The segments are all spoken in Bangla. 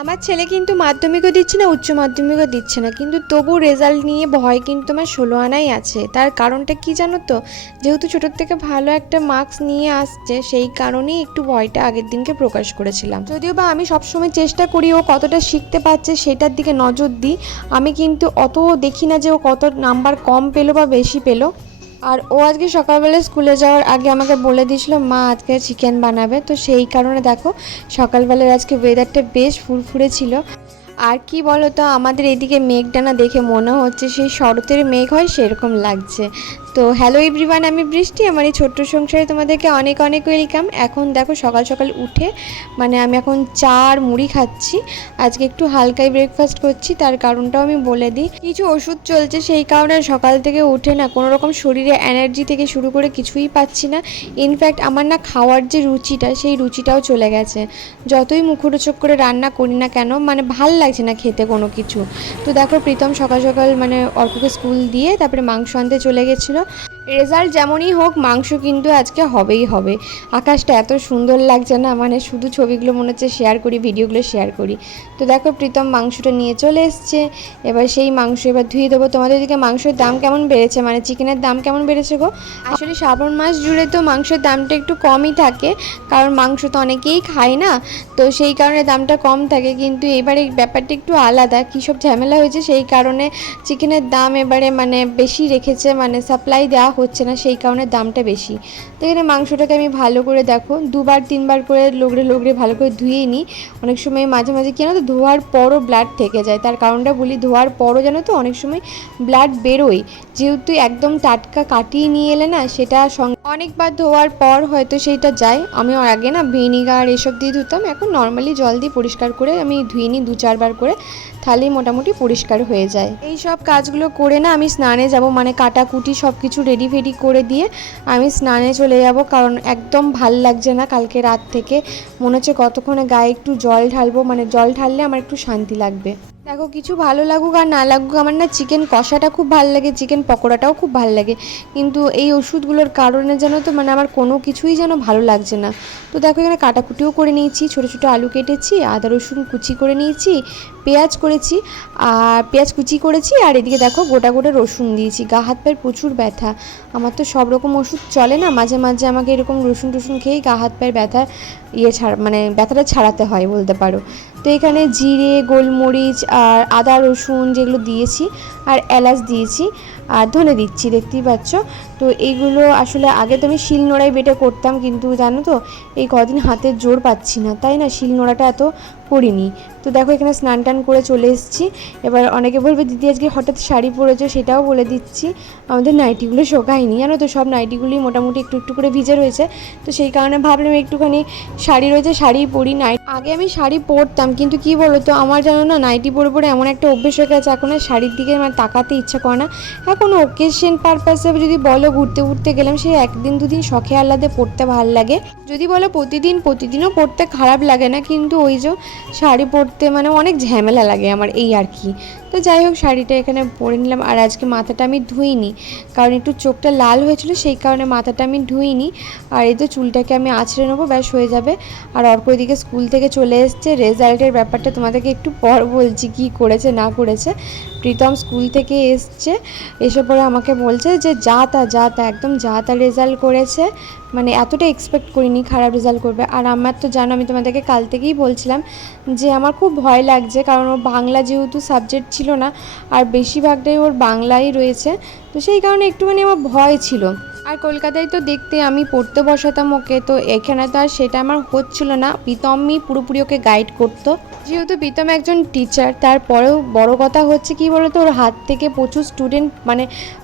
আমার ছেলে কিন্তু মাধ্যমিকও দিচ্ছে না, উচ্চ মাধ্যমিকও দিচ্ছে না, কিন্তু তবু রেজাল্ট নিয়ে ভয় কিন্তু আমার 16 আনাই আছে। তার কারণটা কি জানো তো? যেহেতু ছোটোর থেকে ভালো একটা মার্কস নিয়ে আসছে, সেই কারণেই একটু ভয়টা আগের দিনকে প্রকাশ করেছিলাম। যদিও বা আমি সবসময় চেষ্টা করি ও কতটা শিখতে পারছে সেটার দিকে নজর দিই। আমি কিন্তু অত দেখি না যে ও কত নাম্বার কম পেলো বা বেশি পেলো। আর ও আজকে সকালবেলা স্কুলে যাওয়ার আগে আমাকে বলে দিয়েছিল মা আজকে চিকেন বানাবে, তো সেই কারণে দেখো সকালবেলার আজকে ওয়েদারটা বেশ ফুরফুরে ছিল। আর কি বলো তো, আমাদের এদিকে মেঘটা না দেখে মনে হচ্ছে সেই শরতের মেঘ হয় সেরকম লাগছে। তো হ্যালো এভরিওয়ান, আমি বৃষ্টি, আমার এই ছোট্ট সংসারে তোমাদেরকে অনেক অনেক ওয়েলকাম। এখন দেখো সকাল সকাল উঠে আমি এখন চা আর মুড়ি খাচ্ছি। আজকে একটু হালকাই ব্রেকফাস্ট করছি, তার কারণটাও আমি বলে দিই। কিছু ওষুধ চলছে, সেই কারণে সকাল থেকে উঠে না কোনো রকম শরীরে এনার্জি থেকে শুরু করে কিছুই পাচ্ছি না। ইনফ্যাক্ট আমার না খাওয়ার যে রুচিটা, সেই রুচিটাও চলে গেছে। যতই মুখরোচক করে রান্না করি না কেন, ভাল লাগছে না খেতে কোনো কিছু। তো দেখো প্রীতম সকাল সকাল অর্ককে স্কুল দিয়ে তারপরে মাংস আনতে চলে গেছিলো। রেজাল্ট যেমনই হোক মাংস কিন্তু আজকে হবেই হবে। আকাশটা এত সুন্দর লাগছে না, শুধু ছবিগুলো মনে হচ্ছে শেয়ার করি, ভিডিওগুলো শেয়ার করি। তো দেখো প্রীতম মাংসটা নিয়ে চলে এসছে। এবার সেই মাংস এবার ধুয়ে দেবো। তোমাদের দিকে মাংসের দাম কেমন বেড়েছে, চিকেনের দাম কেমন বেড়েছে গো? আসলে শ্রাবণ মাস জুড়ে তো মাংসের দামটা একটু কমই থাকে, কারণ মাংস তো অনেকেই খায় না, তো সেই কারণে দামটা কম থাকে। কিন্তু এবারে ব্যাপারটা একটু আলাদা, কী সব ঝামেলা হয়েছে সেই কারণে চিকেনের দাম এবারে বেশি রেখেছে, সাপ্লাই দেওয়া হচ্ছে না, সেই কারণে দামটা বেশি। তো এখানে মাংসটাকে আমি ভালো করে দেখো 2-3 বার করে লগড়ে ভালো করে ধুয়ে নিই। অনেক সময় মাঝে মাঝে কি জানো তো, ধোয়ার পরও ব্লাড থেকে যায়। তার কারণটা বলি, ধোয়ার পরও জানো তো অনেক সময় ব্লাড বেরোয়, যেহেতু একদম টাটকা কাটিয়ে নিয়ে এলে না সেটা অনেকবার ধোয়ার পর হয়তো সেইটা যায়। আমি আগে না ভিনিগার এসব দিয়ে ধুতাম, এখন নর্মালি জল দিয়ে পরিষ্কার করে আমি ধুয়ে নিই 2-4 বার করে, তাহলেই মোটামুটি পরিষ্কার হয়ে যায়। এই সব কাজগুলো করে না আমি স্নানে যাব, কাটাকুটি সব কিছু রেডি ফেডি করে দিয়ে আমি স্নানে চলে যাব, কারণ একদম ভাল লাগছে না কালকে রাত থেকে। মনে হচ্ছে কতক্ষণে গায়ে একটু জল ঢালবো, জল ঢাললে আমার একটু শান্তি লাগবে। দেখো কিছু ভালো লাগুক আর না লাগুক, আমার না চিকেন কষাটা খুব ভালো লাগে, চিকেন পকোড়াটাও খুব ভালো লাগে, কিন্তু এই ওষুধগুলোর কারণে জানো তো আমার কোনো কিছুই যেন ভালো লাগছে না। তো দেখো এখানে কাটাকুটিও করে নিয়েছি, ছোটো ছোটো আলু কেটেছি, আদা রসুন কুচি করে নিয়েছি, পেঁয়াজ করেছি আর পেঁয়াজ কুচি করেছি, আর এদিকে দেখো গোটা গোটা রসুন দিয়েছি। গা হাত পায়ের প্রচুর ব্যথা, আমার তো সব রকম ওষুধ চলে না, মাঝে মাঝে আমাকে এরকম রসুন টসুন খেয়েই গা হাত পায়ের ব্যথা ব্যথাটা ছাড়াতে হয় বলতে পারো। তো এখানে জিরে গোলমরিচ আর আদা রসুন যেগুলো দিয়েছি, আর এলাচ দিয়েছি, আর ধনে দিচ্ছি, দেখতেই পাচ্ছ। তো এইগুলো আসলে আগে তো আমি শিলনোড়ায় বেটে করতাম, কিন্তু জানো তো এই কদিন হাতের জোর পাচ্ছি না, তাই না শিলনোড়াটা এত করিনি। তো দেখো এখানে স্নান টান করে চলে এসেছি। এবার অনেকে বলবে দিদি আজকে হঠাৎ শাড়ি পরেছো, সেটাও বলে দিচ্ছি, আমাদের নাইটিগুলো শোকায়নি জানো তো, সব নাইটিগুলি মোটামুটি একটু একটু করে ভিজে রয়েছে। তো সেই কারণে ভাবলাম একটুখানি শাড়ি রয়েছে শাড়ি পরি। আগে আমি শাড়ি পরতাম, কিন্তু কি বলো তো আমার জানো না নাইটি পরে পরে এমন একটা অভ্যেস হয়ে গেছে, এখন আর শাড়ির দিকে তাকাতে ইচ্ছা করে না। এখন ওকেশন পারপাসে যদি বলো ঘুরতে ঘুরতে গেলাম, সেই 1-2 দিন শখে আহ্লাদে পরতে ভালো লাগে। যদি বলো প্রতিদিনও পরতে খারাপ লাগে না, কিন্তু ওই যে শাড়ি পরতে অনেক ঝামেলা লাগে আমার, এই আর কি। তো যাই হোক শাড়িটা এখানে পরে নিলাম। আর আজকে মাথাটা আমি ধুইনি, কারণ একটু চোখটা লাল হয়েছিল, সেই কারণে মাথাটা আমি ধুইনি। আর এই তো চুলটাকে আমি আঁচড়ে নেবো, ব্যাস হয়ে যাবে। আর অর্ক এদিকে স্কুল থেকে চলে এসছে, রেজাল্টের ব্যাপারটা তোমাদেরকে একটু পর বলছি কী করেছে না করেছে। প্রীতম স্কুল থেকে এসছে, এসে পরে আমাকে বলছে যে যা তা একদম যা তা রেজাল্ট করেছে, এতটা এক্সপেক্ট করিনি খারাপ রেজাল্ট করবে। আর আমার তো জানো আমি তোমাদেরকে কাল থেকেই বলছিলাম যে আমার খুব ভয় লাগছে, কারণ ওর বাংলা যেহেতু সাবজেক্ট ছিল না, আর বেশিরভাগটাই ওর বাংলাই রয়েছে, তো সেই কারণে একটুখানি আমার ভয় ছিল। আর কলকাতায় তো দেখতে আমি পড়তে বসাতাম ওকে, তো এখানে তো আর সেটা আমার হচ্ছিল না। প্রীতমই পুরোপুরি ওকে গাইড করতো, যেহেতু প্রীতম একজন টিচার। তারপরেও বড় কথা হচ্ছে কি বলতো, ওর হাত থেকে প্রচুর স্টুডেন্ট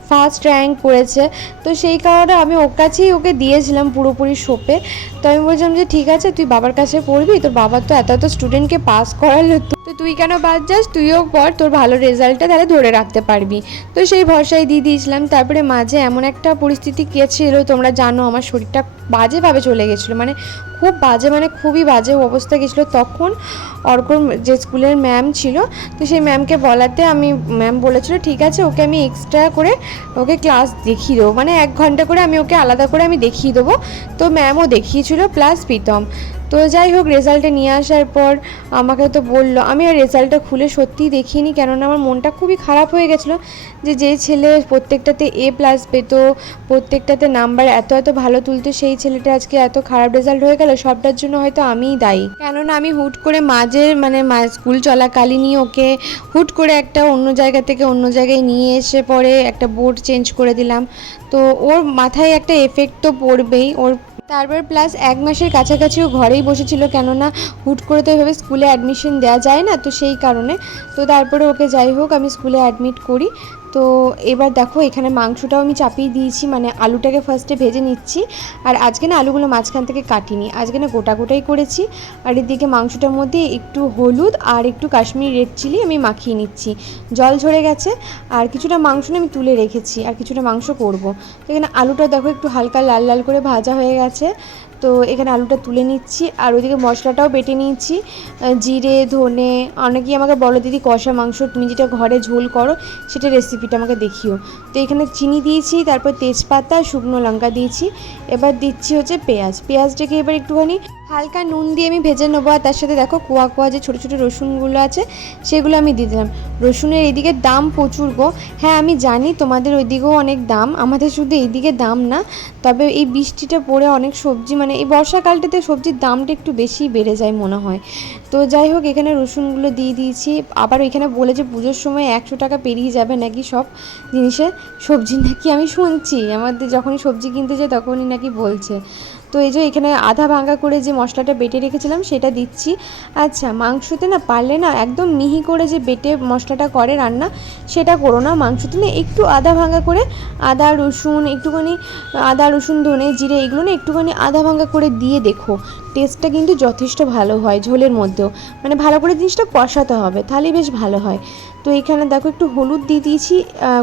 ফার্স্ট র্যাঙ্ক করেছে, তো সেই কারণে আমি ওর কাছেই ওকে দিয়েছিলাম পুরোপুরি সোপে। তো আমি বলছিলাম যে ঠিক আছে তুই বাবার কাছে পড়বি, তোর বাবার তো এত স্টুডেন্টকে পাস করালো, তো তুই কেন বাদ যাস, তুইও পড়, তোর ভালো রেজাল্টটা তাহলে ধরে রাখতে পারবি। তো সেই ভরসায় দিয়ে দিয়েছিলাম। তারপরে মাঝে এমন একটা পরিস্থিতি গিয়েছিল, তোমরা জানো আমার শরীরটা বাজেভাবে চলে গেছিলো, খুব বাজে, খুবই বাজে অবস্থা গেছিলো। তখন অর্কর যে স্কুলের ম্যাম ছিল, তো সেই ম্যামকে বলাতে ম্যাম বলেছিল ঠিক আছে ওকে আমি এক্সট্রা করে ওকে ক্লাস দেখিয়ে দেবো, 1 ঘন্টা করে আমি ওকে আলাদা করে আমি দেখিয়ে দেবো। তো ম্যামও দেখিয়েছিল, প্লাস প্রীতম। তো যাই হোক, রেজাল্টটা নিয়ে আসার পর আমাকে তো বললো, আমি আর রেজাল্টটা খুলে সত্যিই দেখিনি, কেননা আমার মনটা খুবই খারাপ হয়ে গেছিলো যে যেই ছেলে প্রত্যেকটাতে A+ পেতো, প্রত্যেকটাতে নাম্বার এত এত ভালো তুলতো, সেই ছেলেটা আজকে এত খারাপ রেজাল্ট হয়ে গেল। সবটার জন্য হয়তো আমিই দায়ী, কেননা আমি হুট করে স্কুল চলাকালীনই ওকে হুট করে একটা অন্য জায়গা থেকে অন্য জায়গায় নিয়ে এসে পরে একটা বোর্ড চেঞ্জ করে দিলাম। তো ওর মাথায় একটা এফেক্ট তো পড়বেই ওর। তারপর প্লাস 1 মাসের কাছাকাছিও ঘরেই বসেছিল, কেননা হুট করে তো এভাবে স্কুলে অ্যাডমিশন দেওয়া যায় না, তো সেই কারণে। তো তারপরে ওকে যাই হোক আমি স্কুলে অ্যাডমিট করি। তো এবার দেখো এখানে মাংসটাও আমি চাপিয়ে দিয়েছি, মানে আলুটাকে ফার্স্টে ভেজে নিচ্ছি। আর আজকে না আলুগুলো মাঝখান থেকে কাটিনি, আজকে না গোটা গোটাই করেছি। আর এদিকে মাংসটার মধ্যে একটু হলুদ আর একটু কাশ্মীরি রেড চিলি আমি মাখিয়ে নিচ্ছি। জল ঝরে গেছে, আর কিছুটা মাংস না আমি তুলে রেখেছি, আর কিছুটা মাংস করব। এখানে আলুটা দেখো একটু হালকা লাল লাল করে ভাজা হয়ে গেছে। তো এখানে আলুটা তুলে নিচ্ছি, আর ওইদিকে মশলাটাও বেটে নিচ্ছি, জিরে ধনে। অনেকেই আমাকে বলো দিদি কষা মাংস তুমি যেটা ঘরে ঝোল করো সেটা রেসিপিটা আমাকে দেখিও। তো এখানে চিনি দিয়েছি, তারপর তেজপাতা, শুকনো লঙ্কা দিয়েছি। এবার দিচ্ছি হচ্ছে পেঁয়াজটাকে এবার একটুখানি হালকা নুন দিয়ে আমি ভেজে নেবো। আর তার সাথে দেখো কোয়া কোয়া যে ছোটো ছোটো রসুনগুলো আছে সেগুলো আমি দিয়ে দিলাম। রসুনের এইদিকে দাম প্রচুর গো। হ্যাঁ আমি জানি তোমাদের ওইদিকেও অনেক দাম, আমাদের শুধু এইদিকে দাম না, তবে এই বৃষ্টিটা পড়ে অনেক সবজি, মানে এই বর্ষাকালটাতে সবজির দামটা একটু বেশি বেড়ে যায় মনে হয়। তো যাই হোক এখানে রসুনগুলো দিয়ে দিয়েছি। আবার ওইখানে বলে যে পুজোর সময় 100 টাকা পেরিয়ে যাবে নাকি সব জিনিসের, সবজি নাকি আমি শুনছি, আমাদের যখনই সবজি কিনতে যাই তখনই নাকি বলছে। তো এই যে এখানে আধা ভাঙা করে যে মশলাটা বেটে রেখেছিলাম সেটা দিচ্ছি। আচ্ছা মাংসতে না পারলে না একদম মিহি করে যে বেটে মশলাটা করে রান্না সেটা করো না, মাংসতে না একটু আধা ভাঙা করে আদা রসুন একটুখানি, আদা রসুন ধনে জিরে এগুলো না একটুখানি আধা ভাঙা করে দিয়ে দেখো, টেস্টটা কিন্তু যথেষ্ট ভালো হয় ঝোলের মধ্যেও। মানে ভালো করে জিনিসটা কষাতে হবে, তাহলেই বেশ ভালো হয়। তো এখানে দেখো একটু হলুদ দিয়ে দিয়েছি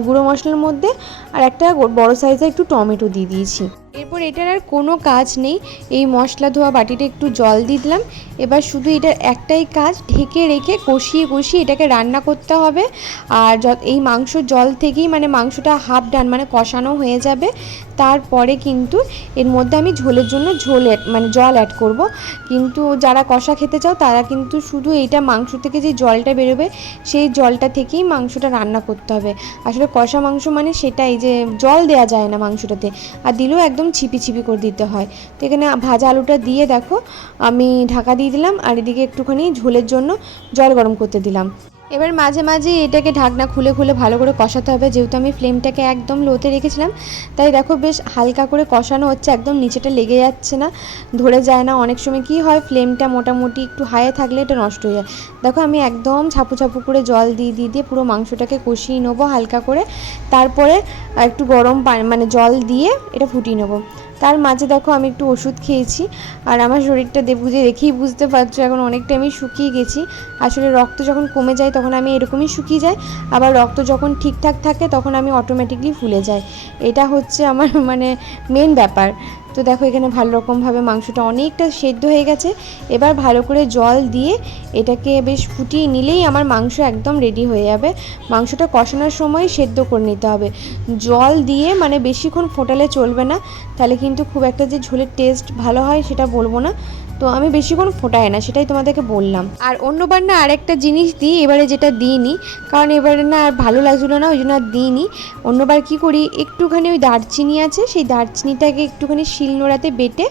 গুঁড়ো মশলার মধ্যে, আর একটা বড় সাইজের একটু টমেটো দিয়ে দিয়েছি। এরপর এটার আর কোনো কাজ নেই, এই মশলা ধোয়া বাটিতে একটু জল দিয়ে দিলাম। এবার শুধু এটার একটাই কাজ, ঢেকে রেখে কষিয়ে কষিয়ে এটাকে রান্না করতে হবে। আর এই মাংস জল থেকেই মানে মাংসটা হাফ ডান মানে কষানো হয়ে যাবে। তারপরে কিন্তু এর মধ্যে আমি ঝোলের জন্য জল অ্যাড করব। কিন্তু যারা কষা খেতে চাও তারা কিন্তু শুধু এইটা মাংস থেকে যে জলটা বেরোবে সেই জলটা থেকেই মাংসটা রান্না করতে হবে। আসলে কষা মাংস মানে সেটাই যে জল দেওয়া যায় না মাংসটাতে, আর দিলেও একদম ছিপি ছিপি করে দিতে হয়। তো এখানে ভাজা আলুটা দিয়ে দেখো আমি ঢাকা দিয়ে দিলাম, আর এদিকে একটুখানি ঝোলের জন্য জল গরম করতে দিলাম। এবার মাঝে মাঝে এটাকে ঢাকনা খুলে খুলে ভালো করে কষাতে হবে, যেহেতু আমি ফ্লেমটাকে একদম লোতে রেখেছিলাম। তাই দেখো বেশ হালকা করে কষানো হচ্ছে, একদম নিচেটা লেগে যাচ্ছে না, ধরে যায় না। অনেক সময় কি হয় ফ্লেমটা মোটামুটি একটু হাইয়ে থাকলে এটা নষ্ট হয়ে যায়। দেখো আমি একদম ছাপু ছাপু করে জল দিয়ে দিয়ে দিয়ে পুরো মাংসটাকে কষিয়ে নেবো হালকা করে। তারপরে একটু গরম পানি মানে জল দিয়ে এটা ফুটিয়ে নেবো। তার মাঝে দেখো আমি একটু ওষুধ খেয়েছি, আর আমার শরীরটা দেখেই বুঝতে পারছো এখন অনেকটা আমি শুকিয়ে গেছি। আসলে রক্ত যখন কমে যায় তখন আমি এরকমই শুকিয়ে যাই, আবার রক্ত যখন ঠিকঠাক থাকে তখন আমি অটোমেটিকলি ফুলে যাই। এটা হচ্ছে আমার মানে মেন ব্যাপার। তো দেখো এখানে ভালো রকমভাবে মাংসটা অনেকটা সেদ্ধ হয়ে গেছে। এবার ভালো করে জল দিয়ে এটাকে বেশ ফুটিয়ে নিলেই আমার মাংস একদম রেডি হয়ে যাবে। মাংসটা কষানোর সময় সেদ্ধ করে নিতে হবে, জল দিয়ে মানে বেশিক্ষণ ফোটালে চলবে না, তাহলে কিন্তু খুব একটা যে ঝোলের টেস্ট ভালো হয় সেটা বলবো না। তো আমি বেশিক্ষণ ফোটাই না, সেটাই তোমাদেরকে বললাম। আর অন্যবার না আরেকটা জিনিস দিই, এবারে যেটা দিইনি, কারণ এবারে না আর ভালো লাগছিলো না, ওই জন্য আর দিইনি। অন্যবার কী করি, একটুখানি ওই দারচিনি আছে সেই দারচিনিটাকে একটুখানি শিলনোড়াতে বেটে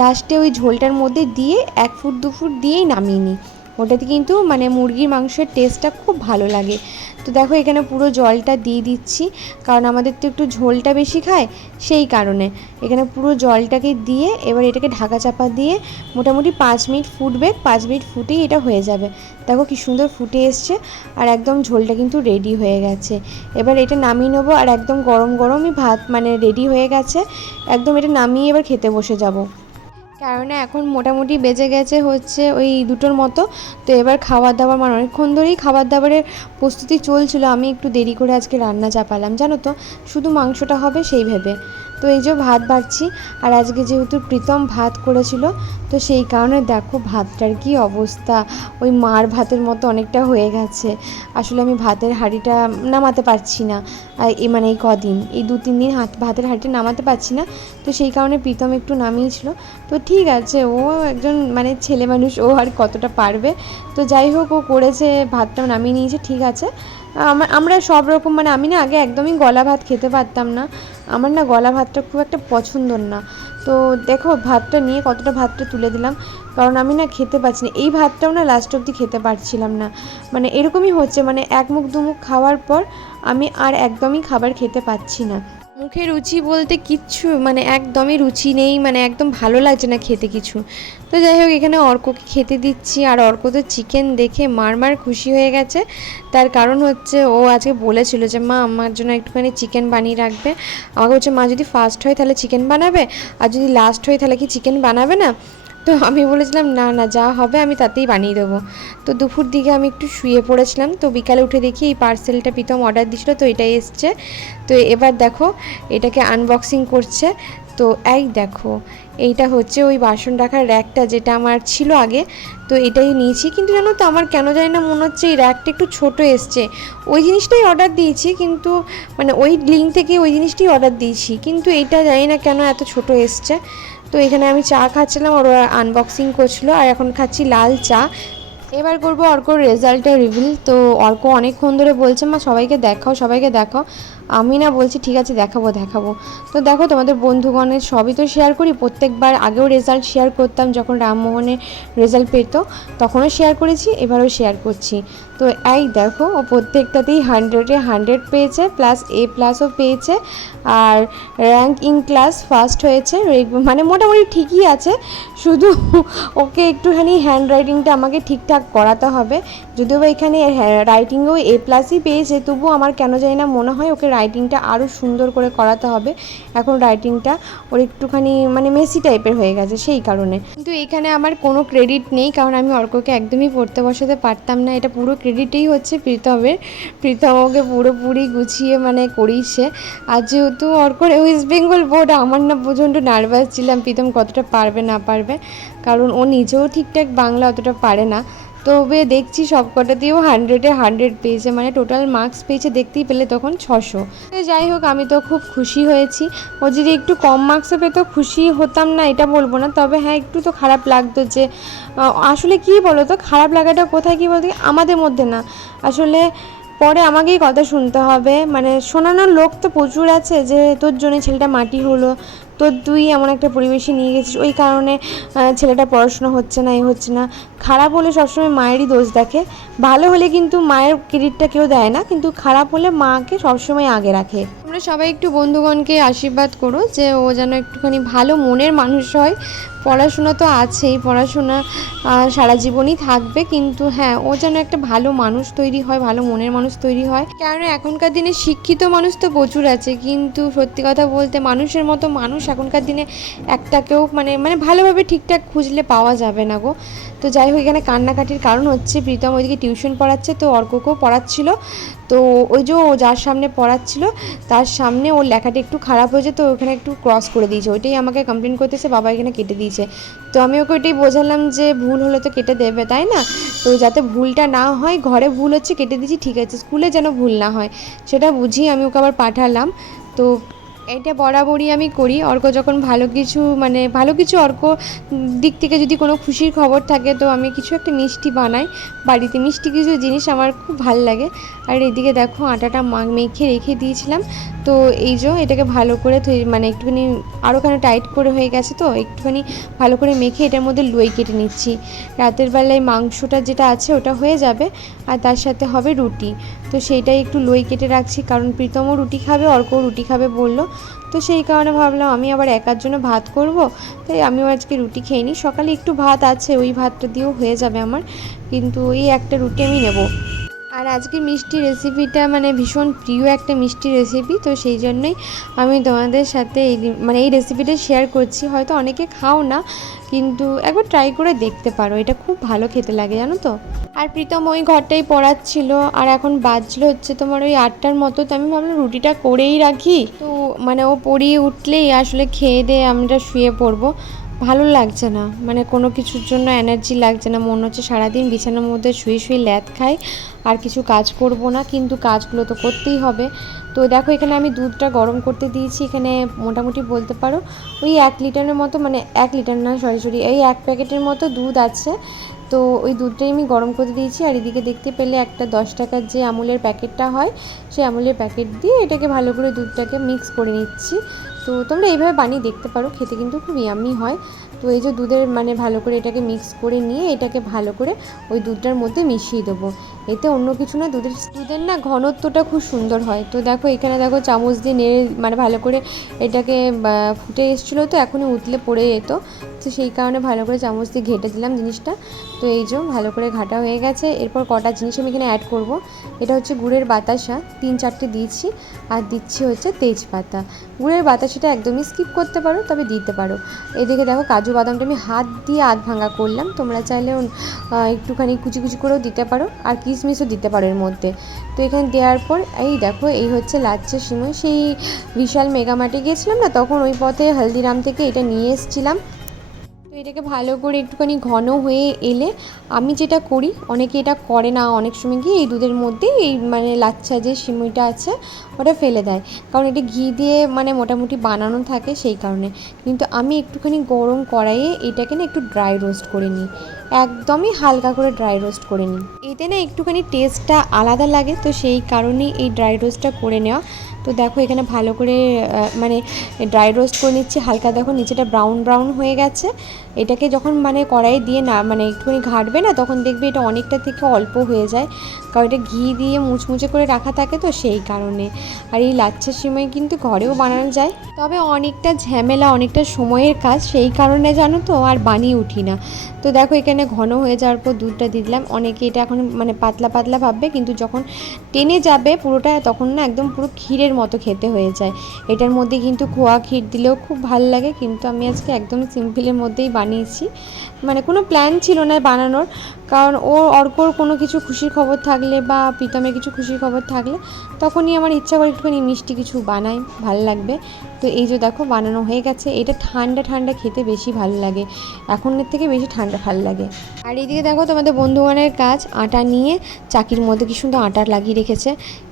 লাস্টে ওই ঝোলটার মধ্যে দিয়ে 1 ফুট 2 ফুট দিয়েই নামিয়ে নিই। ওটাতে কিন্তু মানে মুরগির মাংসের টেস্টটা খুব ভালো লাগে। তো দেখো এখানে পুরো জলটা দিয়ে দিচ্ছি, কারণ আমাদের তো একটু ঝোলটা বেশি খায় সেই কারণে। এখানে পুরো জলটাকে দিয়ে এবার এটাকে ঢাকা চাপা দিয়ে মোটামুটি 5 মিনিট ফুটবে, 5 মিনিট ফুটেই এটা হয়ে যাবে। দেখো কি সুন্দর ফুটে এসছে, আর একদম ঝোলটা কিন্তু রেডি হয়ে গেছে। এবার এটা নামিয়ে নেবো, আর একদম গরম গরমই ভাত মানে রেডি হয়ে গেছে একদম। এটা নামিয়ে এবার খেতে বসে যাব, কেননা এখন মোটামুটি বেজে গেছে হচ্ছে ওই 2টোর মতো। তো এবার খাবার দাবার মানে অনেকক্ষণ ধরেই খাবার দাবারের প্রস্তুতি চলছিল, আমি একটু দেরি করে আজকে রান্না চাপালাম জানো তো, শুধু মাংসটা হবে সেই ভেবে। তো এই যে ভাত বাড়ছি, আর আজকে যেহেতু প্রীতম ভাত করেছিল তো সেই কারণে দেখো ভাতটার কি অবস্থা, ওই মার ভাতের মতো অনেকটা হয়ে গেছে। আসলে আমি ভাতের হাঁড়িটা নামাতে পারছি না, মানে এই কদিন, এই 2-3 দিন ভাতের হাঁড়িটা নামাতে পারছি না, তো সেই কারণে প্রীতম একটু নামিয়েছিল। তো ঠিক আছে, ও একজন মানে ছেলে মানুষ, ও আর কতটা পারবে। তো যাই হোক, ও করেছে, ভাতটা নামিয়ে নিয়েছে, ঠিক আছে। আমরা সব রকম, মানে আমি না আগে একদমই গলা ভাত খেতে পারতাম না, আমার না গলা ভাতটা খুব একটা পছন্দর না। তো দেখো ভাতটা নিয়ে কতটা ভাতটা তুলে দিলাম, কারণ আমি না খেতে পারছি না, এই ভাতটাও না লাস্ট অবধি খেতে পারছিলাম না, মানে এরকমই হচ্ছে, মানে এক মুখ দু মুখ খাওয়ার পর আমি আর একদমই খাবার খেতে পাচ্ছি না। মুখে রুচি বলতে কিচ্ছু, মানে একদমই রুচি নেই, মানে একদম ভালো লাগছে না খেতে কিছু। তো যাই হোক, এখানে অর্ককে খেতে দিচ্ছি, আর অর্ক তো চিকেন দেখে মার খুশি হয়ে গেছে। তার কারণ হচ্ছে ও আজকে বলেছিল যে মা আমার জন্য একটুখানি চিকেন বানিয়ে রাখবে। আমাকে বলছে মা যদি ফার্স্ট হয় তাহলে চিকেন বানাবে, আর যদি লাস্ট হয় তাহলে কি চিকেন বানাবে না। তো আমি বলেছিলাম না না, যা হবে আমি তাতেই বানিয়ে দেবো। তো দুপুর দিকে আমি একটু শুয়ে পড়েছিলাম, তো বিকালে উঠে দেখি এই পার্সেলটা প্রীতম অর্ডার দিয়েছিলো, তো এটাই এসছে। তো এবার দেখো এটাকে আনবক্সিং করছে। তো এই দেখো, এইটা হচ্ছে ওই বাসন রাখার র্যাকটা, যেটা আমার ছিল আগে, তো এটাই নিয়েছি। কিন্তু জানো তো আমার কেন জানি না মনে হচ্ছে এই র্যাকটা একটু ছোটো এসছে। ওই জিনিসটাই অর্ডার দিয়েছি, কিন্তু মানে ওই লিঙ্ক থেকে ওই জিনিসটাই অর্ডার দিয়েছি, কিন্তু এইটা জানি না কেন এত ছোটো এসছে। তো এখানে আমি চা খাচ্ছিলাম, আর ওরা আনবক্সিং করছিলো, আর এখন খাচ্ছি লাল চা। এবার করবো অর্কর রেজাল্টটা রিভিল। তো অর্ক অনেকক্ষণ ধরে বলছে মা সবাইকে দেখাও সবাইকে দেখাও, আমি না বলছি ঠিক আছে দেখাবো। তো দেখো তোমাদের বন্ধুগণের সবই তো শেয়ার করি, প্রত্যেকবার আগেও রেজাল্ট শেয়ার করতাম, যখন রামমোহনের রেজাল্ট পেত তখনও শেয়ার করেছি, এবারও শেয়ার করছি। তো এই দেখো, ও প্রত্যেকটাতেই 100-এ 100 পেয়েছে, প্লাস A+ও পেয়েছে, আর র্যাঙ্ক ইন ক্লাস ফার্স্ট হয়েছে, মানে মোটামুটি ঠিকই আছে। শুধু ওকে একটুখানি হ্যান্ড রাইটিংটা আমাকে ঠিকঠাক করাতে হবে, যদিও বা এখানে রাইটিংয়েও A+ই পেয়েছে, তবুও আমার কেন জানি না মনে হয় ওকে রাইটিংটা আরও সুন্দর করে করাতে হবে। এখন রাইটিংটা ওর একটুখানি মানে মেসি টাইপের হয়ে গেছে সেই কারণে। কিন্তু এখানে আমার কোনো ক্রেডিট নেই, কারণ আমি অর্ককে একদমই পড়তে বসাতে পারতাম না, এটা পুরো ক্রেডিটেই হচ্ছে প্রীতমের। প্রীতম ওকে পুরোপুরি গুছিয়ে মানে করিয়েছে। আর যেহেতু অর্কর ওয়েস্ট বেঙ্গল বোর্ড, আমার না প্রচণ্ড নার্ভাস ছিলাম প্রীতম কতটা পারবে না পারবে, কারণ ও নিজেও ঠিকঠাক বাংলা অতটা পারে না। তবে দেখছি সব কটা দিয়েও 100-এ 100 পেয়েছে, মানে টোটাল মার্কস পেয়েছে দেখতেই পেলে তখন 600। যাই হোক, আমি তো খুব খুশি হয়েছি। ও যদি একটু কম মার্কসে পেতো খুশি হতাম না এটা বলবো না, তবে হ্যাঁ একটু তো খারাপ লাগতো, যে আসলে কী বলো তো, খারাপ লাগাটা কোথায় কী বলতো, আমাদের মধ্যে না, আসলে পরে আমাকেই কথা শুনতে হবে, মানে শোনানোর লোক তো প্রচুর আছে, যে তোর জন্য ছেলেটা মাটি হলো, তোর তুই এমন একটা পরিবেশে নিয়ে গেছিস, ওই কারণে ছেলেটা পড়াশোনা হচ্ছে না, এই হচ্ছে না। খারাপ হলে সবসময় মায়েরই দোষ দেখে, ভালো হলে কিন্তু মায়ের ক্রেডিটটা কেউ দেয় না, কিন্তু খারাপ হলে মাকে সবসময় আগে রাখে। তোমরা সবাই একটু বন্ধুগণকে আশীর্বাদ করো যে ও যেন একটুখানি ভালো মনের মানুষ হয়। পড়াশোনা তো আছেই, পড়াশোনা সারা জীবনই থাকবে, কিন্তু হ্যাঁ ও যেন একটা ভালো মানুষ তৈরি হয়, ভালো মনের মানুষ তৈরি হয়। কারণ এখনকার দিনে শিক্ষিত মানুষ তো প্রচুর আছে, কিন্তু সত্যি কথা বলতে মানুষের মতো মানুষ এখনকার দিনে একটাকেও মানে ভালোভাবে ঠিকঠাক খুঁজলে পাওয়া যাবে না গো। তো যাই হোক, এখানে কান্নাকাটির কারণ হচ্ছে প্রীতম ওইদিকে টিউশন পড়াচ্ছে, তো অর্ককেও পড়াচ্ছিল। তো ওই যে ও যার সামনে পড়াচ্ছিল তার সামনে ওর লেখাটা একটু খারাপ হয়েছে, তো ওখানে একটু ক্রস করে দিয়েছে, ওইটাই আমাকে কমপ্লেন করতেছে, বাবা এখানে কেটে দিয়েছে। তো আমি ওকে ওইটাই বোঝালাম যে ভুল হলে তো কেটে দেবে, তাই না? তো যাতে ভুলটা না হয়, ঘরে ভুল হচ্ছে কেটে দিয়েছি ঠিক আছে, স্কুলে যেন ভুল না হয় সেটা বুঝিয়ে আমি ওকে আবার পাঠালাম। তো এটা বরাবরই আমি করি, অর্ক যখন ভালো কিছু অর্ক দিক থেকে যদি কোনো খুশির খবর থাকে, তো আমি কিছু একটা মিষ্টি বানাই বাড়িতে, মিষ্টি কিছু জিনিস আমার খুব ভালো লাগে। আর এদিকে দেখো আটাটা মেখে রেখে দিয়েছিলাম, তো এই যে এটাকে ভালো করে মানে একটুখানি আরোখানে টাইট করে হয়ে গেছে, তো একটুখানি ভালো করে মেখে এটার মধ্যে লই কেটে নিচ্ছি। রাতের বেলায় মাংসটা যেটা আছে ওটা হয়ে যাবে, আর তার সাথে হবে রুটি, তো সেইটাই একটু লই কেটে রাখছি, কারণ প্রীতমও রুটি খাবে, অর্কও রুটি খাবে বললো। তো সেই কারণে ভাবলাম আমি আবার একার জন্য ভাত করব, তাই আমিও আজকে রুটি খেয়ে নিই। সকালে একটু ভাত আছে, ওই ভাতটা দিয়েও হয়ে যাবে আমার, কিন্তু ওই একটা রুটি আমি নেব। আর আজকের মিষ্টি রেসিপিটা মানে ভীষণ প্রিয় একটা মিষ্টি রেসিপি, তো সেই জন্যই আমি তোমাদের সাথে এই রেসিপিটা শেয়ার করছি। হয়তো অনেকে খাও না, কিন্তু একবার ট্রাই করে দেখতে পারো, এটা খুব ভালো খেতে লাগে জানো তো। আর প্রীতম ওই ঘরটাই পড়াচ্ছিল, আর এখন বাজলো হচ্ছে তোমার ওই 8টার মতো। তো আমি ভাবলাম রুটিটা করেই রাখি, তো মানে ও পড়িয়ে উঠলেই আসলে খেয়ে দিয়ে আমরা শুয়ে পড়বো। ভালো লাগছে না, মানে কোনো কিছুর জন্য এনার্জি লাগছে না, মনে হচ্ছে সারাদিন বিছানার মধ্যে শুয়ে শুয়ে ল্যাদ খাই আর কিছু কাজ করব না, কিন্তু কাজগুলো তো করতেই হবে। তো দেখো এখানে আমি দুধটা গরম করতে দিয়েছি, এখানে মোটামুটি বলতে পারো ওই 1 লিটারের মতো, মানে 1 লিটার না, সরি এই 1 প্যাকেটের মতো দুধ আছে। তো ওই দুধটাই আমি গরম করে দিয়েছি। আর এদিকে দেখতে পেলে একটা 10 টাকার যে আমুলের প্যাকেটটা হয়, সেই আমুলের প্যাকেট দিয়ে এটাকে ভালো করে দুধটাকে মিক্স করে নিচ্ছি। তো তোমরা এইভাবে বানিয়ে দেখতে পারো, খেতে কিন্তু খুব ইয়াম্মি হয়। তো এই যে দুধের মানে ভালো করে এটাকে মিক্স করে নিয়ে এটাকে ভালো করে ওই দুধটার মধ্যে মিশিয়ে দেবো। এতে অন্য কিছু না, দুধের না ঘনত্বটা খুব সুন্দর হয়। তো দেখো এখানে দেখো চামচ দিয়ে নেড়ে মানে ভালো করে এটাকে ফুটে এসেছিলো, তো এখনই উতলে পড়ে যেত, তো সেই কারণে ভালো করে চামচ দিয়ে ঘেটে দিলাম জিনিসটা। তো এই যে ভালো করে ঘাটা হয়ে গেছে। এরপর কটা জিনিস আমি এখানে অ্যাড করব। এটা হচ্ছে গুড়ের বাতাসা 3-4টে দিয়েছি, আর দিচ্ছি হচ্ছে তেজপাতা। গুড়ের বাতাসাটা একদমই স্কিপ করতে পারো, তবে দিতে পারো। এদিকে দেখো কাজু বাদামটা আমি হাত দিয়ে আধ ভাঙা করলাম, তোমরা চাইলে একটুখানি কুচি কুচি করেও দিতে পারো, আর কিশমিশও দিতে পারো এর মধ্যে। তো এখানে দেওয়ার পর এই দেখো এই হচ্ছে লাচ্ছা সিমই। সেই বিশাল মেগামার্টে গিয়েছিলাম না, তখন ওই পথে হলদিরাম থেকে এটা নিয়ে এসেছিলাম। তো এটাকে ভালো করে একটুখানি ঘন হয়ে এলে আমি যেটা করি, অনেকে এটা করে না, অনেক সময় গিয়ে এই দুধের মধ্যে এই মানে লাচ্ছা যে সিমইটা আছে ওটা ফেলে দেয়, কারণ এটা ঘি দিয়ে মানে মোটামুটি বানানো থাকে সেই কারণে। কিন্তু আমি একটুখানি গরম কড়াইয়ে এটাকে না একটু ড্রাই রোস্ট করে নিই, একদমই হালকা করে ড্রাই রোস্ট করে নিই। এতে না একটুখানি টেস্টটা আলাদা লাগে, তো সেই কারণেই এই ড্রাই রোস্টটা করে নেওয়া। তো দেখো এখানে ভালো করে মানে ড্রাই রোস্ট করে নিচ্ছি হালকা, দেখো নিচেটা ব্রাউন ব্রাউন হয়ে গেছে। এটাকে যখন মানে কড়াইয়ে দিয়ে না মানে একটুখানি ঘাটবে না, তখন দেখবে এটা অনেকটা থেকে অল্প হয়ে যায়, কারণ এটা ঘি দিয়ে মুচমুচে করে রাখা থাকে, তো সেই কারণে। আর এই লাচ্ছা সিমাই কিন্তু ঘরেও বানানো যায়, তবে অনেকটা ঝামেলা, অনেকটা সময়ের কাজ, সেই কারণে জানো তো আর বানিয়ে উঠি না। তো দেখো এখানে ঘন হয়ে যাওয়ার পর দুধটা দিয়ে দিলাম। অনেকে এটা এখন মানে পাতলা পাতলা ভাববে, কিন্তু যখন টেনে যাবে পুরোটা, তখন না একদম পুরো ক্ষীরের মতো খেতে হয়ে যায়। এটার মধ্যে কিন্তু খোয়া ক্ষীর দিলেও খুব ভালো লাগে, কিন্তু আমি আজকে একদম সিম্পলের মধ্যেই বানিয়েছি, মানে কোনো প্ল্যান ছিল না বানানোর, কারণ অর্কর কোনো কিছু খুশির খবর থাকলে বা প্রীতমের কিছু খুশির খবর থাকলে তখনই আমার ইচ্ছা করে একটুখানি মিষ্টি কিছু বানাই, ভালো লাগবে। তো এই যে দেখো বানানো হয়ে গেছে। এটা ঠান্ডা ঠান্ডা খেতে বেশি ভালো লাগে, এখনের থেকে বেশি ঠান্ডা ভালো লাগে। আর এইদিকে দেখো তোমাদের বন্ধুগণের কাজ, আটা নিয়ে চাকির মধ্যে কি সুন্দর আটা লাগিয়ে রেখেছে।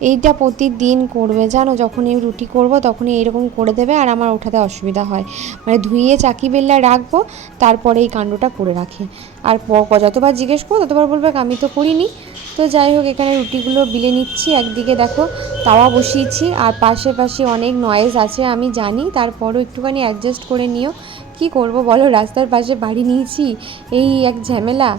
এইটা প্রতিদিন করবে জানো, যখন এই রুটি করব তখনই এরকম করে দেবে, আর আমার ওঠাতে অসুবিধা হয়, মানে ধুয়ে চাকি বেল্লা রাখবো, তারপরে এই কাণ্ডটা করে রাখে। আর যতবার জিজ্ঞেস করবো ততবার বলবে আমি তো করিনি। তো যাই হোক এখানে রুটিগুলো বিলে নিচ্ছি। একদিকে দেখো তাওয়া বসিয়েছি, আর পাশে পাশে অনেক নয়েজ আছে আমি জানি, তারপরও একটুখানি অ্যাডজাস্ট করে নিও। কি করব বলো, রাস্তার পাশে বাড়ি নিয়েছি, এই এক ঝামেলা।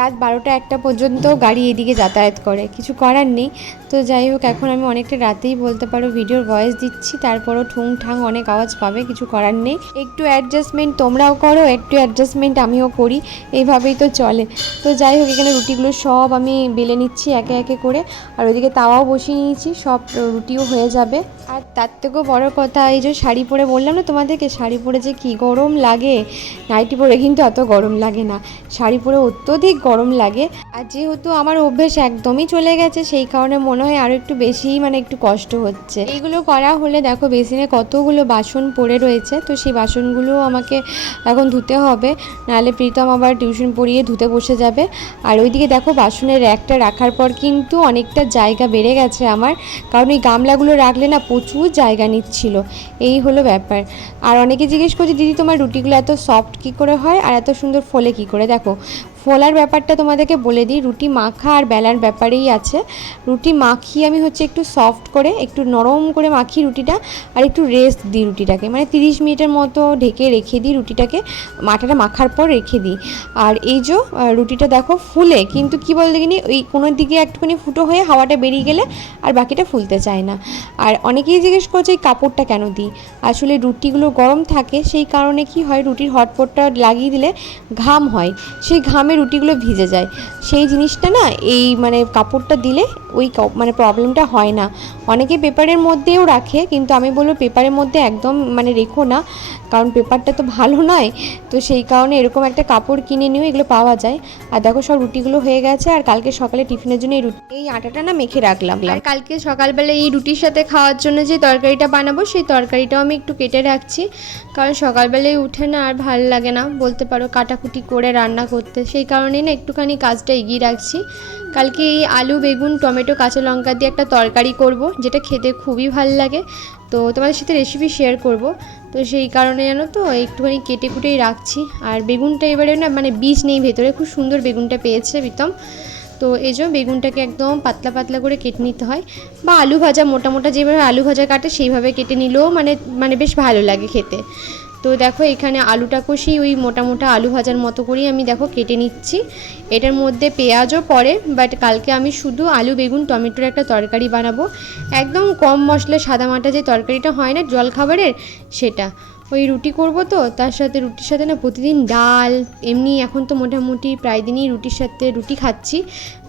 রাত 12টা-1টা পর্যন্ত গাড়ি এদিকে যাতায়াত করে, কিছু করার নেই। তো যাই হোক এখন আমি অনেকটা রাতেই বলতে পারো ভিডিওর ভয়েস দিচ্ছি, তারপরও ঠুং ঠাং অনেক আওয়াজ পাবে, কিছু করার নেই। একটু অ্যাডজাস্টমেন্ট তোমরাও করো, একটু অ্যাডজাস্টমেন্ট আমিও করি, এইভাবেই তো চলে। তো যাই হোক এখানে রুটিগুলো সব আমি বেলে নিচ্ছি একে একে করে, আর ওইদিকে তাওয়াও বসিয়ে নিয়েছি, সব রুটিও হয়ে যাবে। আর তার থেকেও বড় কথা, এই যে শাড়ি পরে বললাম না তোমাদেরকে, শাড়ি পরে যে কি গরম লাগে, নাইটি পরে কিন্তু অত গরম লাগে না, শাড়ি পরে অত্যধিক গরম লাগে। আর যেহেতু আমার অভ্যেস একদমই চলে গেছে, সেই কারণে মনে হয় আরও একটু বেশি মানে একটু কষ্ট হচ্ছে। এইগুলো করা হলে দেখো বেসিনে কতগুলো বাসন পড়ে রয়েছে, তো সেই বাসনগুলো আমাকে এখন ধুতে হবে, নাহলে প্রীতম আবার টিউশন পড়িয়ে ধুতে বসে যাবে। আর ওইদিকে দেখো বাসনের র্যাকটা রাখার পর কিন্তু অনেকটা জায়গা বেড়ে গেছে আমার, কারণ এই গামলাগুলো রাখলে না প্রচুর জায়গা নিচ্ছিল, এই হলো ব্যাপার। আর অনেকে জিজ্ঞেস করছে দিদি তোমার রুটিগুলো এত সফট কী করে হয় আর এত সুন্দর ফোলে কী করে। দেখো ফোলার ব্যাপারটা তোমাদেরকে বলে দিই, রুটি মাখা আর বেলার ব্যাপারেই আছে। রুটি মাখিয়ে আমি হচ্ছে একটু সফট করে একটু নরম করে মাখি রুটিটা, আর একটু রেস্ট দিই রুটিটাকে, মানে 30 মিনিটের মতো ঢেকে রেখে দিই রুটিটাকে, আটাটা মাখার পর রেখে দিই। আর এই যে রুটিটা দেখো ফুলে, কিন্তু কী বল দেখিনি ওই কোনো দিকে একটুখানি ফুটো হয়ে হাওয়াটা বেরিয়ে গেলে আর বাকিটা ফুলতে চায় না। আর অনেকেই জিজ্ঞেস করছে এই কাপড়টা কেন দিই, আসলে রুটিগুলো গরম থাকে, সেই কারণে কি হয় রুটির হটপটটা লাগিয়ে দিলে ঘাম হয়, সেই ঘামের গরমে রুটিগুলো ভিজে যায়। সেই জিনিসটা না এই মানে কাপড়টা দিলে ওই মানে প্রবলেমটা হয় না। অনেকে পেপারের মধ্যেও রাখে, কিন্তু আমি বলবো পেপারের মধ্যে একদম মানে রেখো না, কারণ পেপারটা তো ভালো নয়। তো সেই কারণে এরকম একটা কাপড় কিনে নিও, এগুলো পাওয়া যায়। আর দেখো সব রুটিগুলো হয়ে গেছে, আর কালকে সকালে টিফিনের জন্য এই আটাটা না মেখে রাখলাম। আর কালকে সকালবেলা এই রুটির সাথে খাওয়ার জন্য যে তরকারিটা বানাবো সেই তরকারিটাও আমি একটু কেটে রাখছি, কারণ সকালবেলায় উঠে না আর ভালো লাগে না বলতে পারো কাটাকুটি করে রান্না করতে, সেই কারণেই না একটুখানি কাজটা এগিয়ে রাখছি। কালকে এই আলু বেগুন টমেটো কাঁচা লঙ্কা দিয়ে একটা তরকারি করব, যেটা খেতে খুবই ভালো লাগে। তো তোমাদের সাথে রেসিপি শেয়ার করব। তো সেই কারণে জানো তো একটুখানি কেটে কুটেই রাখছি। আর বেগুনটা এবারে না মানে বীজ নেই ভেতরে, খুব সুন্দর বেগুনটা পেয়েছে প্রীতম। তো এই জন্য বেগুনটাকে একদম পাতলা পাতলা করে কেটে নিতে হয়, বা আলু ভাজা মোটা মোটা যেভাবে আলু ভাজা কাটে সেইভাবে কেটে নিলেও মানে বেশ ভালো লাগে খেতে। তো দেখো এখানে আলুটা কষি ওই মোটা মোটা আলু ভাজার মতো করেই আমি দেখো কেটে নিচ্ছি। এটার মধ্যে পেঁয়াজও পড়ে, বাট কালকে আমি শুধু আলু বেগুন টমেটোর একটা তরকারি বানাবো, একদম কম মশলা সাদামাটা যে তরকারিটা হয় না জলখাবারের, সেটা। ওই রুটি করব, তো তার সাথে রুটির সাথে না প্রতিদিন ডাল, এমনি এখন তো মোটামুটি প্রায় দিনই রুটির সাথে রুটি খাচ্ছি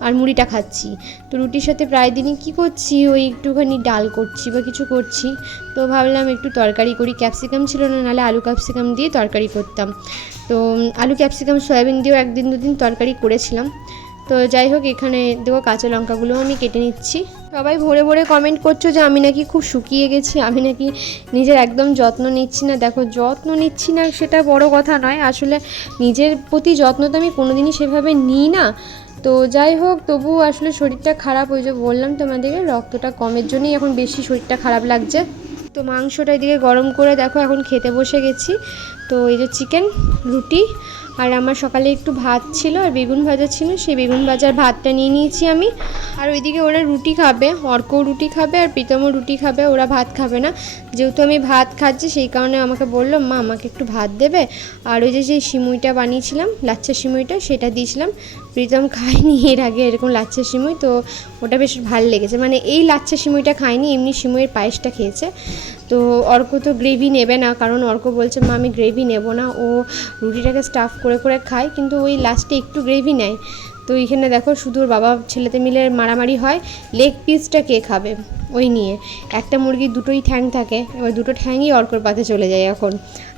আর মুড়িটা খাচ্ছি। তো রুটির সাথে প্রায় দিনই কী করছি, ওই একটুখানি ডাল করছি বা কিছু করছি। তো ভাবলাম একটু তরকারি করি, ক্যাপসিকাম ছিল না, নাহলে আলু ক্যাপসিকাম দিয়ে তরকারি করতাম। তো আলু ক্যাপসিকাম সয়াবিন দিয়েও একদিন দুদিন তরকারি করেছিলাম। তো যাই হোক, এখানে দেখো কাঁচা লঙ্কাগুলোও আমি কেটে নিচ্ছি। সবাই ভোরে ভোরে কমেন্ট করছো যে আমি নাকি খুব শুকিয়ে গেছি, আমি নাকি নিজের একদম যত্ন নিচ্ছি না। দেখো যত্ন নিচ্ছি না সেটা বড় কথা নয়, আসলে নিজের প্রতি যত্ন তো আমি কোনোদিনই সেভাবে নিই না। তো যাই হোক, তবু আসলে শরীরটা খারাপ, ওই যে বললাম তোমাদেরকে রক্তটা কমের জন্যই এখন বেশি শরীরটা খারাপ লাগছে। তো মাংসটা এদিকে গরম করে দেখো এখন খেতে বসে গেছি। তো এই যে চিকেন, রুটি, আর আমার সকালে একটু ভাত ছিল আর বেগুন ভাজা ছিল, সেই বেগুন ভাজার ভাতটা নিয়ে নিয়েছি আমি। আর ওইদিকে ওরা রুটি খাবে, অর্কও রুটি খাবে আর প্রীতমও রুটি খাবে, ওরা ভাত খাবে না। যেহেতু আমি ভাত খাচ্ছি সেই কারণে আমাকে বললো মা আমাকে একটু ভাত দেবে। আর ওই যে সিমুইটা বানিয়েছিলাম লাচ্ছা সিমুইটা, সেটা দিয়েছিলাম। প্রীতম খায়নি এর আগে এরকম লাচ্ছা সিমুই, তো ওটা বেশ ভালো লেগেছে। মানে এই লাচ্ছা সিমুইটা খায়নি, এমনি সিমুইয়ের পায়েসটা খেয়েছে। তো অর্ক তো গ্রেভি নেবে না, কারণ অর্ক বলছে মা আমি গ্রেভি নেব না, ও রুটিটাকে স্টাফ করে করে খায়, কিন্তু ওই লাস্টে একটু গ্রেভি নেয়। তো এইখানে দেখো শুধু ওর বাবা ছেলেতে মিলে মারামারি হয়, লেগ পিসটা কে খাবে ওই নিয়ে। একটা মুরগির দুটোই ঠ্যাং থাকে, এবার দুটো ঠ্যাংই অর্কর পাতে চলে যায় এখন।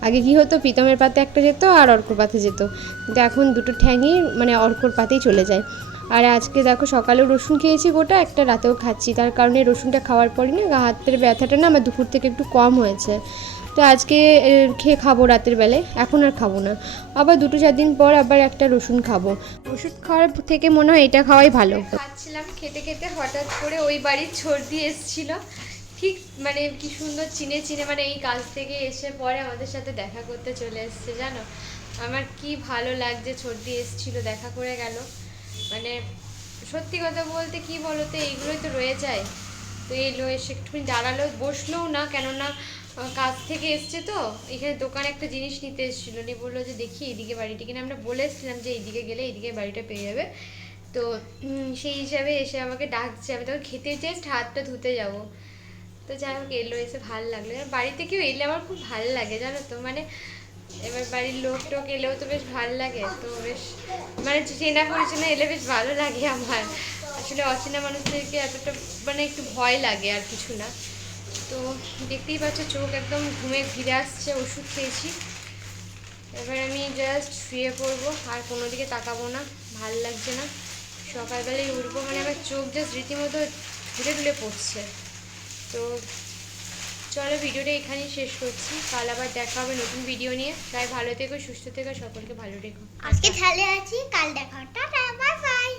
আগে কি হতো, প্রীতমের পাতে একটা যেত আর অর্কর পাতে যেত, কিন্তু এখন দুটো ঠ্যাংই মানে অর্কর পাতেই চলে যায়। আর আজকে দেখো সকালেও রসুন খেয়েছি গোটা একটা, রাতেও খাচ্ছি, তার কারণে রসুনটা খাওয়ার পরই না গা হাতের ব্যথাটা না আমার দুপুর থেকে একটু কম হয়েছে। তো আজকে খেয়ে খাবো রাতের বেলায়, এখন আর খাবো না, আবার 2-4 দিন পর আবার একটা রসুন খাবো। ওষুধ খাওয়ার থেকে মনে হয় এটা খাওয়াই ভালো। খাচ্ছিলাম খেতে খেতে হঠাৎ করে ওই বাড়ির সর্দি এসেছিল, ঠিক মানে কি সুন্দর চিনে চিনে, মানে এই কাজ থেকে এসে পরে আমাদের সাথে দেখা করতে চলে এসছে জানো। আমার কি ভালো লাগছে, সর্দি এসেছিল দেখা করে গেল। মানে সত্যি কথা বলতে কি বলতো, এইগুলোই তো রয়ে যায়। তো এলো, এসে একটুখানি দাঁড়ালো, বসলোও না, কেননা কাজ থেকে এসছে তো। এখানে দোকানে একটা জিনিস নিতে এসেছিলো, নিয়ে বললো যে দেখি এইদিকে বাড়িটি কিনা, আমরা বলে এসেছিলাম যে এইদিকে গেলে এইদিকে বাড়িটা পেয়ে যাবে। তো সেই হিসাবে এসে আমাকে ডাকছে, আমি তখন খেতে জাস্ট হাতটা ধুতে যাব। তো যাই হোক এলো, এসে ভালো লাগলো। বাড়িতে কেউ এলে আমার খুব ভালো লাগে জানো তো, মানে এবার বাড়ির লোক টোক এলেও তো বেশ ভালো লাগে। তো বেশ মানে চেনা পরিচয় এলে বেশ ভালো লাগে আমার। আসলে অচেনা মানুষদেরকে এতটা মানে একটু ভয় লাগে আর কিছু না। তো দেখতেই পাচ্ছ চোখ একদম ঘুমে ফিরে আসছে, ওষুধ খেয়েছি। এবার আমি জাস্ট শুয়ে পড়বো, আর কোনো দিকে তাকাবো না, ভাল লাগছে না। সকালবেলায় উঠবো মানে আমার চোখ জাস্ট রীতিমতো ধুলে ধুলে পড়ছে। তো চলো ভিডিওটা এখানেই শেষ করছি, কাল আবার দেখা হবে নতুন ভিডিও নিয়ে। তাই ভালো থেকো, সুস্থ থেকো, সকলকে ভালো রেখো। আজকে তাহলে আছি, কাল দেখা, টাটা বাই বাই।